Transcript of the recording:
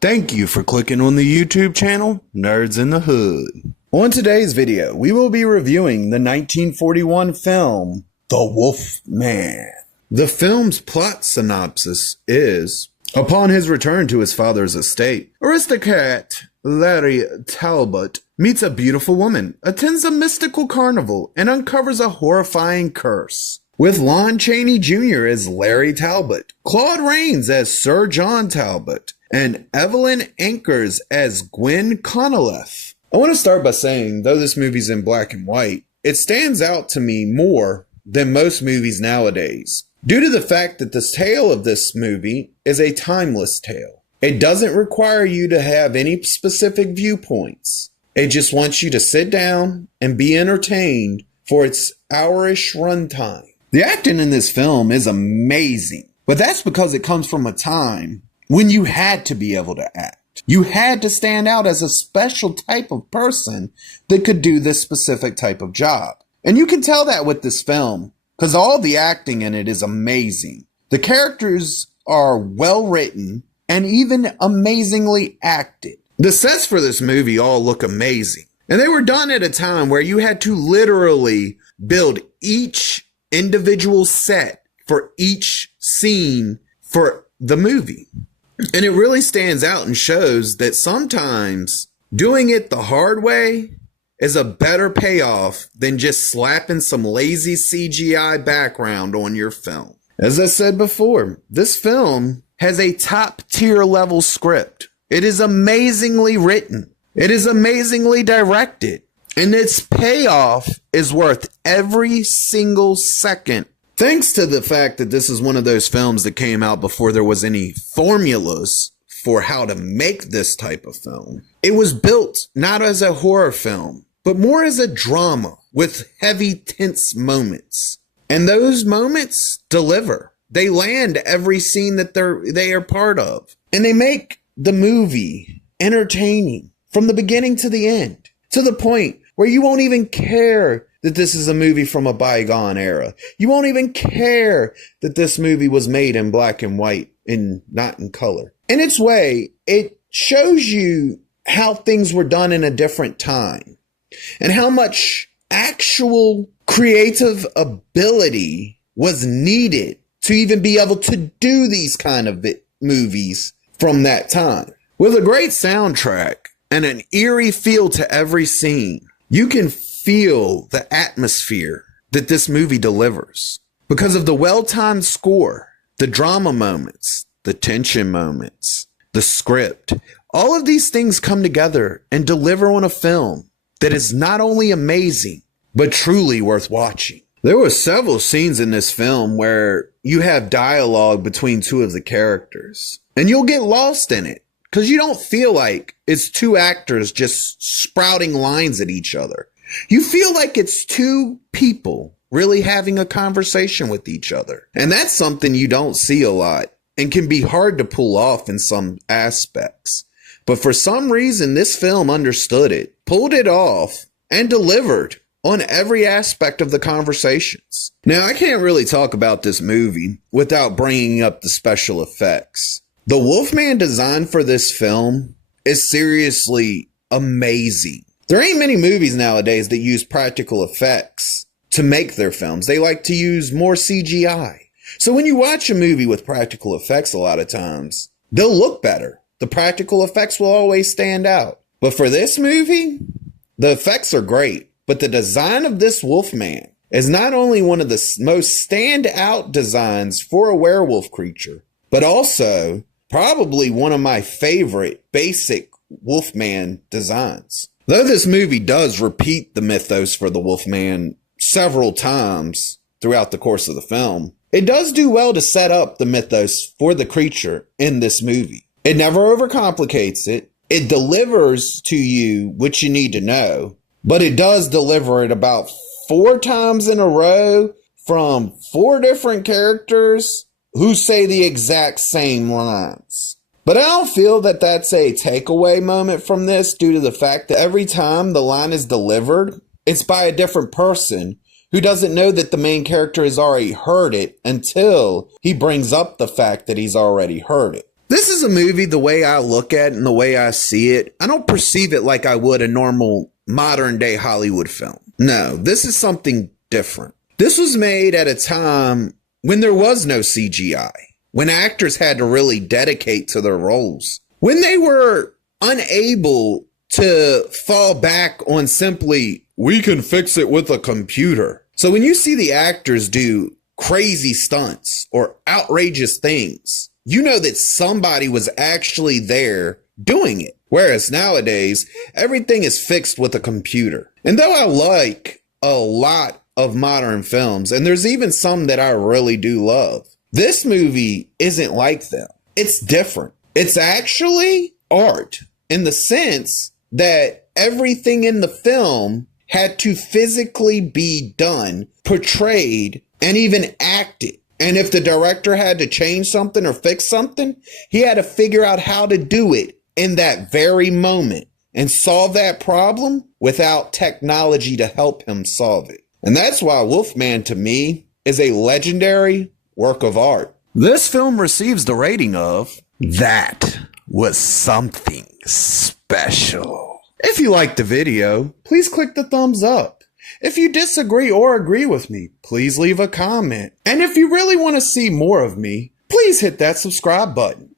Thank you for clicking on the YouTube channel, Nerds in the Hood. On today's video, we will be reviewing the 1941 film, The Wolfman. The film's plot synopsis is, upon his return to his father's estate, aristocrat Larry Talbot meets a beautiful woman, attends a mystical carnival, and uncovers a horrifying curse. With Lon Chaney Jr. as Larry Talbot, Claude Rains as Sir John Talbot, and Evelyn Ankers as Gwen Conoleth. I want to start by saying, though this movie's in black and white, it stands out to me more than most movies nowadays, due to the fact that the tale of this movie is a timeless tale. It doesn't require you to have any specific viewpoints. It just wants you to sit down and be entertained for its hour-ish runtime. The acting in this film is amazing, but that's because it comes from a time when you had to be able to act. You had to stand out as a special type of person that could do this specific type of job. And you can tell that with this film, because all the acting in it is amazing. The characters are well written and even amazingly acted. The sets for this movie all look amazing. And they were done at a time where you had to literally build each individual set for each scene for the movie. And it really stands out and shows that sometimes doing it the hard way is a better payoff than just slapping some lazy CGI background on your film. As I said before, this film has a top tier level script. It is amazingly written. It is amazingly directed. And its payoff is worth every single second. Thanks to the fact that this is one of those films that came out before there was any formulas for how to make this type of film. It was built not as a horror film, but more as a drama with heavy, tense moments. And those moments deliver. They land every scene that they are part of. And they make the movie entertaining from the beginning to the end, to the point where you won't even care that this is a movie from a bygone era. You won't even care that this movie was made in black and white and not in color. In its way, it shows you how things were done in a different time and how much actual creative ability was needed to even be able to do these kind of movies from that time. With a great soundtrack and an eerie feel to every scene, you can feel the atmosphere that this movie delivers because of the well-timed score, the drama moments, the tension moments, the script. All of these things come together and deliver on a film that is not only amazing, but truly worth watching. There were several scenes in this film where you have dialogue between two of the characters, and you'll get lost in it because you don't feel like it's two actors just sprouting lines at each other. You feel like it's two people really having a conversation with each other. And that's something you don't see a lot and can be hard to pull off in some aspects. But for some reason, this film understood it, pulled it off, and delivered on every aspect of the conversations. Now, I can't really talk about this movie without bringing up the special effects. The Wolfman design for this film is seriously amazing. There ain't many movies nowadays that use practical effects to make their films. They like to use more CGI. So when you watch a movie with practical effects, a lot of times, they'll look better. The practical effects will always stand out. But for this movie, the effects are great. But the design of this Wolfman is not only one of the most standout designs for a werewolf creature, but also probably one of my favorite basic Wolfman designs. Though this movie does repeat the mythos for the Wolfman several times throughout the course of the film, it does do well to set up the mythos for the creature in this movie. It never overcomplicates it. It delivers to you what you need to know, but it does deliver it about 4 times in a row from 4 different characters who say the exact same lines. But I don't feel that that's a takeaway moment from this due to the fact that every time the line is delivered, it's by a different person who doesn't know that the main character has already heard it until he brings up the fact that he's already heard it. This is a movie, the way I look at it and the way I see it, I don't perceive it like I would a normal modern day Hollywood film. No, this is something different. This was made at a time when there was no CGI, when actors had to really dedicate to their roles, when they were unable to fall back on simply, we can fix it with a computer. So when you see the actors do crazy stunts or outrageous things, you know that somebody was actually there doing it. Whereas nowadays, everything is fixed with a computer. And though I like a lot of modern films, and there's even some that I really do love, this movie isn't like them. It's different. It's actually art in the sense that everything in the film had to physically be done, portrayed, and even acted. And if the director had to change something or fix something, he had to figure out how to do it in that very moment and solve that problem without technology to help him solve it. And that's why Wolfman, to me, is a legendary work of art. This film receives the rating of, that was something special. If you liked the video, please click the thumbs up. If you disagree or agree with me, please leave a comment. And if you really want to see more of me, please hit that subscribe button.